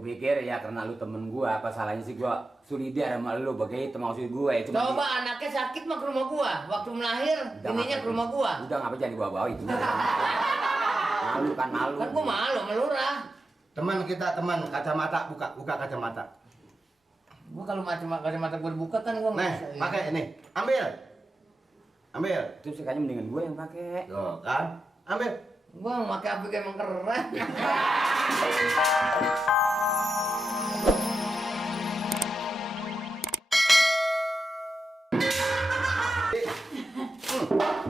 gue pikir ya karena lu temen gue, apa salahnya sih gue solidar sama lu, begitu maksud gue. Coba anaknya sakit mah ke rumah gua, waktu melahir ininya ke rumah gua. Udah ngapa jangan dibawa-bawa itu. Malu kan, malu. Kan gua malu sama lurah. Teman kita, teman kacamata, buka kacamata. Gua kalau kacamata gua dibuka kan gua Nih, pakai ini. Ambil. Itu sih kayaknya mendingan gue yang pakai. Tuh, kan? Ambil. Gua pakai apik emang keren.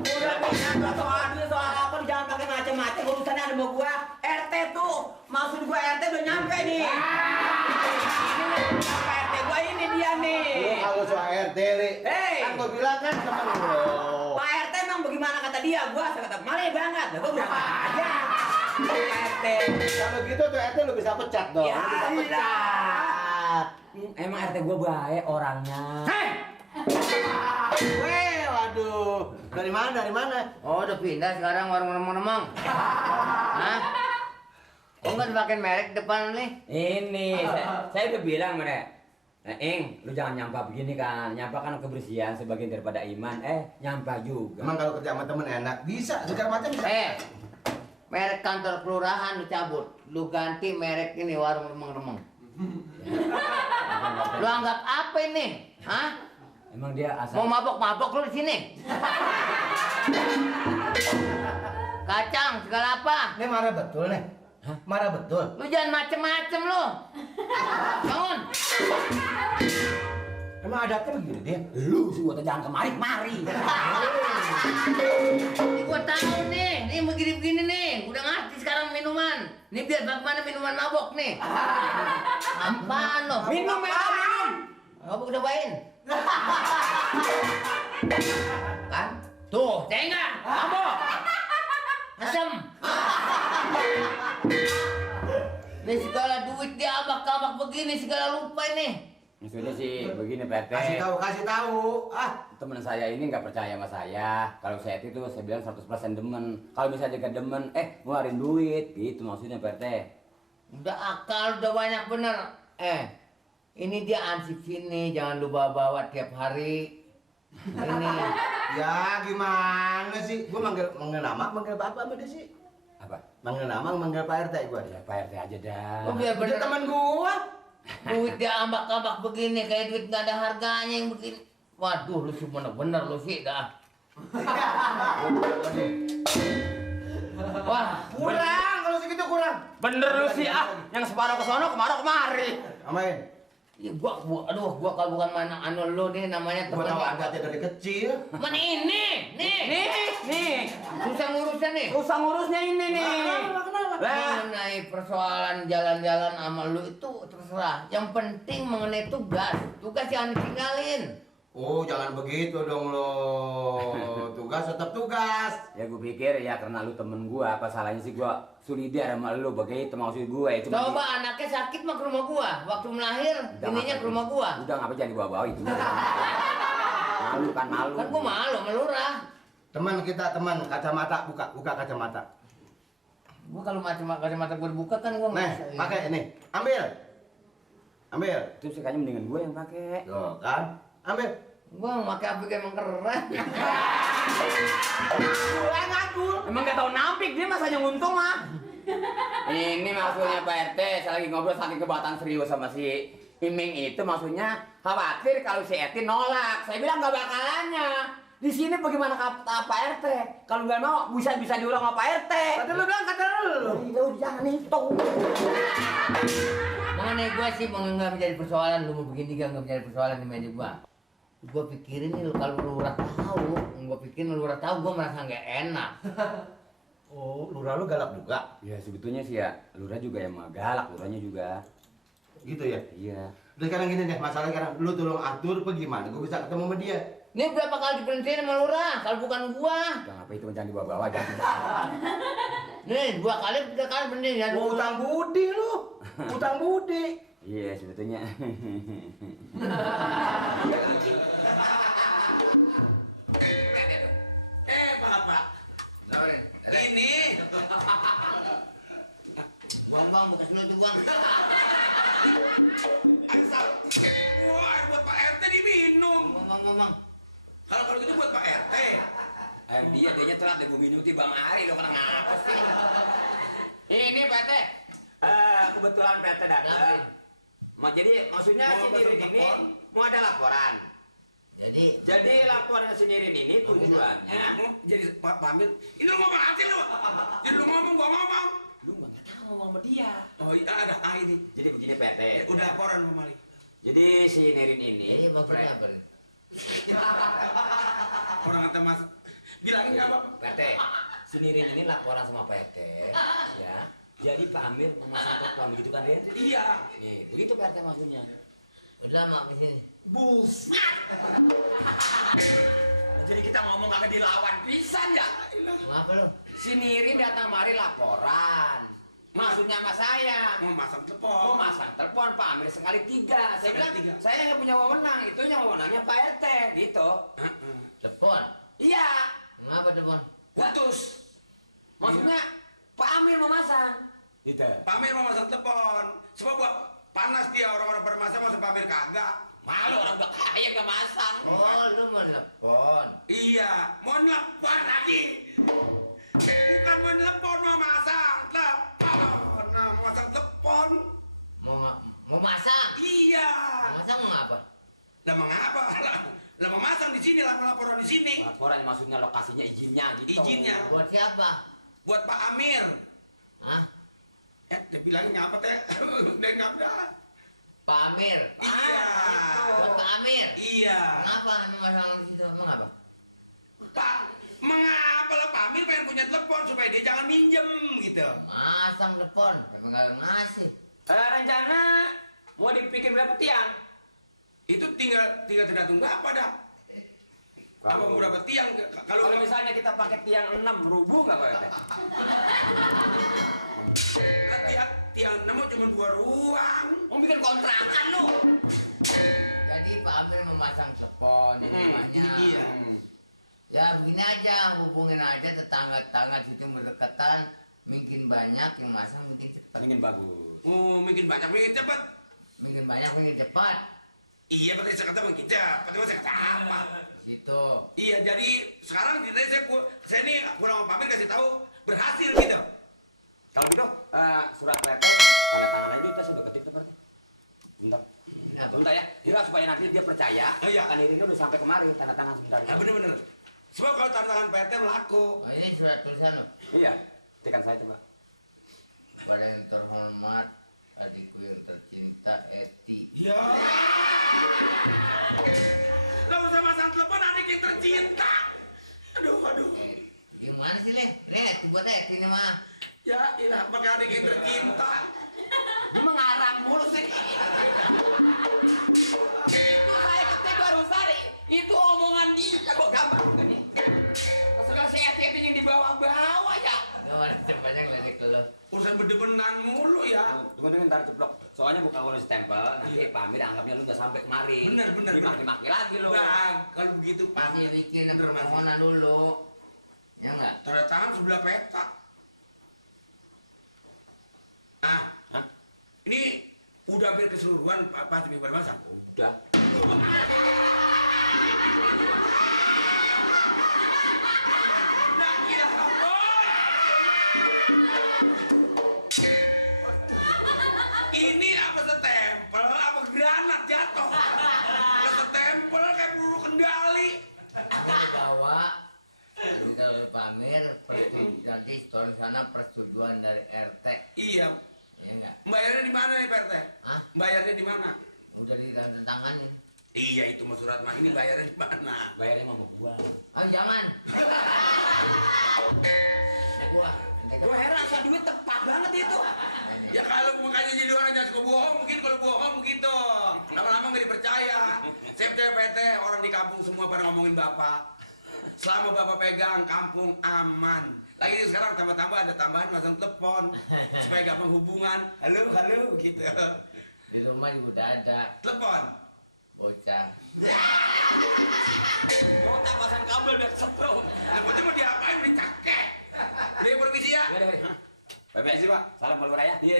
Udah bisa soal apa jangan pakai macam-macam, urusannya ada sama gua. RT tuh, maksud gua RT udah nyampe nih. Pak RT gua ini dia nih. Kalau soal RT, Li. Kan gua bilang kan teman lu. Pak RT emang bagaimana kata dia? Gua kata mali banget. Lah gua bilang aja. Pak RT. Kalau gitu tuh RT lu bisa pecat dong. Ya, Lu bisa pecat. Emang RT gua baik orangnya. Weh, waduh. Dari mana? Oh, udah pindah sekarang warung remang-remang. Hah? Kok nggak dipakai merek depan nih? Ini, saya udah bilang mereka. Nah, lu jangan nyampah begini kan. Nyampah kan kebersihan sebagian daripada iman. Nyampah juga. Emang kalau kerja sama temen enak? Bisa, segala macam bisa. Merek kantor kelurahan lu cabut. Lu ganti merek ini warung remang-remang. Lu anggap apa ini? Hah? Emang dia asal. Mau mabok-mabok lu di sini? Kacang segala apa? Ini marah betul nih. Hah? Marah betul. Lu jangan macem-macem lu. Bangun. Emang adatnya begini dia? Lu sih gua jangan kemari. Ini gua tahu nih. Nih begini-begini nih. Udah ngerti sekarang minuman. Nih biar bagaimana minuman mabok nih. Apaan lo? Minum. Mabok cobain. Kan? Tuh, cengar. Mabok. Asem. Nih segala duit dia abak-abak begini segala lupa ini. Maksudnya sih begini Pak RT. Kasih tahu. Temen saya ini nggak percaya sama saya. Kalau saya itu saya bilang 100% demen. Kalau misalnya gak demen, ngeluarin duit. Gitu maksudnya Pak RT. Udah akal, udah banyak bener. Ini dia ansip sini, jangan lu bawa-bawa tiap hari. Ini. Ya gimana sih? Gua manggil manggil bapak sama dia sih. Apa? Manggil nama, manggil Pak RT gua. Ya Pak RT aja dah. Oh biar bener. Dia teman gua. Duit dia ambak-ambak begini, kayak duit nggak ada harganya yang begini. Waduh, lu sih bener-bener lu sih dah. Wah, Kurang, kalau segitu kurang. Bener lu sih yang separuh ke sono, kemari. Amain. ya gua kalau bukan mana anu lu nih namanya Gua tahu temen. adatnya dari kecil. Mana ini? Nih. Susah ngurusnya nih. Usah ngurusnya ini nih. Lah, Mengenai persoalan jalan-jalan sama lu itu terserah. Yang penting mengenai tugas jangan ditinggalin. Oh, jangan begitu dong lo. Tugas tetap tugas. ya gue pikir ya karena lu temen gua, apa salahnya sih gua solidar sama lu, begitu maksud gue. Coba anaknya sakit mah ke rumah gua, waktu melahir ininya ke rumah gua. Udah ngapa jangan dibawa-bawa itu. Malu kan, malu. Kan gua malu sama lurah. Teman kita, teman kacamata, buka kacamata. Gua kalau kacamata gua dibuka kan gua Nih, pakai ini. Ambil. Itu sih kayaknya mendingan gue yang pakai. Tuh, kan? Ambil. Gua pakai apik emang keren. Emang gak tau nampik dia masanya untung mah. Ini maksudnya Pak RT, saya lagi ngobrol saking kebatan serius sama si Iming itu, maksudnya khawatir kalau si Eti nolak. Saya bilang gak bakalannya. Di sini bagaimana kata Pak RT? Kalau nggak mau bisa diulang sama Pak RT. Kata lu bilang, kata lu. Itu jangan itu. Mengenai gua sih nggak menjadi persoalan, lu mau begini nggak menjadi persoalan di meja gua. Gua pikirin nih kalau lurah tahu, gua merasa nggak enak. Oh, lurah lu galak juga. Ya sebetulnya sih ya, lurah juga yang galak, lurahnya juga. Gitu ya? Iya. Udah sekarang gini deh, masalahnya sekarang lu tolong atur apa gimana? Gua bisa ketemu sama dia. Ini berapa kali diperhatiin sama lurah, kalau bukan gua. Jangan apa itu jangan dibawa-bawa jangan. Nih, 2 kali 3 kali bener ya. Utang budi lu. Utang budi. Iya sebetulnya. Bapak. Ini Buang bang, bekas lu tuh bang. Air salah. Wah, air buat Pak RT diminum. Bang. Kalau gitu buat Pak RT. Dia telat deh gue minum tiba hari lo kena ngapa sih? Ini PT, kebetulan PT datang. Jadi maksudnya si Nirin ini mau ada laporan. Jadi laporan si Nirin ini tujuannya. Jadi Pak Amir, ini lu ngomong aja lu. Jadi lu ngomong, gua ngomong. Lu nggak tahu ngomong sama dia. Oh iya, ada ini. Jadi begini PT. Udah laporan Pak Mali. Jadi si Nirin ini, Maksudnya apa? Orang kata Mas, bilangin nggak Pak? PT, si Nirin ini laporan sama PT, ya. Jadi Pak Amir memasang telepon gitu kan Den? Iya. Nih, begitu PT maksudnya. Udah mak kesini. Buset. Jadi kita ngomong kagak dilawan pisan ya. Ngapa lu? Si Nirin datang mari laporan. Maksudnya sama saya. Mau masang Mau telepon. masang telepon Pak Amir sekali 3. Saya bilang, Sekali 3. saya nggak punya wewenang. Itu yang wewenangnya Pak RT, gitu. Telepon. Iya, Ngapa telepon? putus. Maksudnya Pak Amir mau masang. Gitu. Pak Amir mau masang telepon. Sebab buat panas dia orang-orang pada masang, masa Pak Amir kagak. Malu orang udah kaya nggak masang. Oh, lu mau telepon. Iya, mau nelpon lagi. Bukan mau nelpon, mau masang telepon. Nah, mau masang telepon. Mau masak? Iya. Masak mau ngapa? Lah mengapa? Lah mau masang di sini, lah mau laporan di sini. Laporan maksudnya lokasinya izinnya gitu. Izinnya Buat siapa? buat Pak Amir. Hah? Dia bilangin ngapa teh? Dia nggak ada. Pak Amir. Iya. Buat Pak Amir. Iya. Kenapa memasang di situ? Emang apa? Pak, mengapa lah Pak Amir pengen punya telepon supaya dia jangan minjem gitu. Masang telepon. Emang gak ngasih. Rencana mau dibikin berapa tiang? Itu tinggal tergantung Bapak dah. Apa mau berapa tiang? Kalau misalnya kita pakai tiang 6 rubuh nggak Pak RT? tiang 6 cuma 2 ruang. Mau bikin kontrakan lu? Jadi Pak Amir memasang telepon. Ini namanya. Iya. Ya begini aja. Hubungin aja tetangga-tetangga situ berdekatan. Mungkin banyak yang masang, mungkin cepat. Ingin bagus. Oh, mungkin banyak, mungkin cepat. Mungkin banyak, mungkin cepat. Iya, berarti saya kata mungkin cepat. Berarti saya kata apa? Situ. Iya, jadi sekarang ceritanya saya nih pulang sama Pak Amir kasih tahu berhasil gitu. Kalau gitu, surat RT tanda tangan aja kita sudah ketik tuh Pak. Bentar. Bentar ya. Dia supaya nanti dia percaya. Oh, iya. Kan ini udah sampai kemari tanda tangan sebentar. Ya bener-bener. Sebab kalau tantangan PT laku. Oh, ini surat tulisan lo. Iya. Ketikan saya coba. Pada yang terhormat, adikku yang tercinta, Eti. Ya. Gak usah masang telepon adik yang tercinta. Aduh. Yang mana sih, Le? Buat Eti nih, mah. Ya, ilah pakai adik yang tercinta. Dia mengarang mulu sih. Itu saya ketik barusan. Itu omongan dia gua gambar nih. Masalah si Eti itu yang dibawa-bawa ya. Gak ada banyak ledek lo. Urusan bedebenan mulu ya. Tunggu ntar ceplok. Soalnya bukan kalau stempel, nanti Pak Amir anggapnya lu nggak sampai kemari. Bener. Dimaki-maki lagi lo. Nah, kalau begitu Pasti pasti bikin bener, Mas. permohonan dulu. Ya enggak? Tanda tangan sebelah peta. Nah, Hah? ini udah hampir keseluruhan Pak demi bermasa. Udah. Nah, iya ampun. Ini apa setempel, apa granat jatuh? Kalau setempel kayak peluru kendali. Kita bawa. Kita Pak Amir, nanti setor sana persetujuan dari RT. Iya. Ya enggak? Bayarnya di mana nih Pak RT? Hah? Bayarnya di mana? Udah ditandatanganin. Iya itu mah surat mah. Ini bayarnya di mana? Bayarnya mau gua. Ah, jangan. Gua. Gua heran asal duit tepat banget itu. Ya kalau makanya jadi orang jangan suka bohong, mungkin kalau bohong begitu. Lama-lama nggak dipercaya. Saya percaya PT, orang di kampung semua pada ngomongin Bapak. Selama Bapak pegang, kampung aman. Lagi sekarang tambah-tambah ada tambahan masang telepon. Supaya gampang hubungan. Halo, gitu. Di rumah juga udah ada Telepon. bocah. Mau tak pasang kabel biar setrum. Nah, mau diapain? Dicakek. Udah permisi ya. Udah. Permisi Pak. Salam Pak Lurah ya. Iya.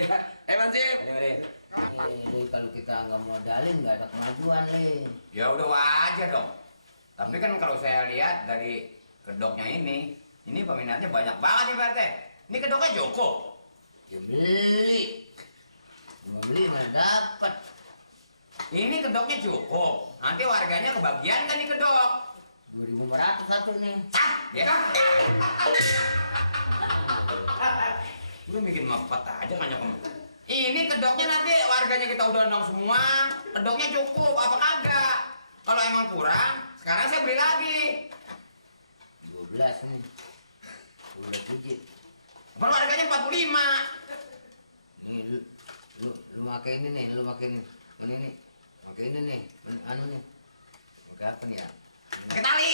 Mansip. Mari. Kalau kita nggak modalin nggak ada kemajuan nih. Ya udah wajar dong. Tapi kan kalau saya lihat dari kedoknya ini peminatnya banyak banget nih Pak RT. Ini kedoknya Joko. Ya beli, mau beli nggak dapat. Ini kedoknya cukup. Nanti warganya kebagian kan di kedok. 2.500 satu nih. Ya kan? Lu bikin mepet aja banyak ngomong. Ini kedoknya nanti warganya kita udah nong semua. Kedoknya cukup, apa kagak? Kalau emang kurang, sekarang saya beli lagi. 12 nih. 12 biji. Baru harganya 45. Nih lu pakai ini nih, lu pakai ini. Ini nih. Pakai ini nih, anu nih. Pakai apa nih ya? Pakai tali.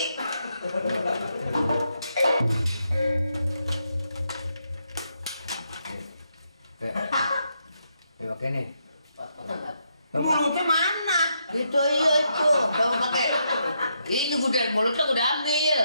Pakai nih. Mulutnya mana? Itu iya itu. Kamu pakai. Ini gudang mulutnya udah ambil.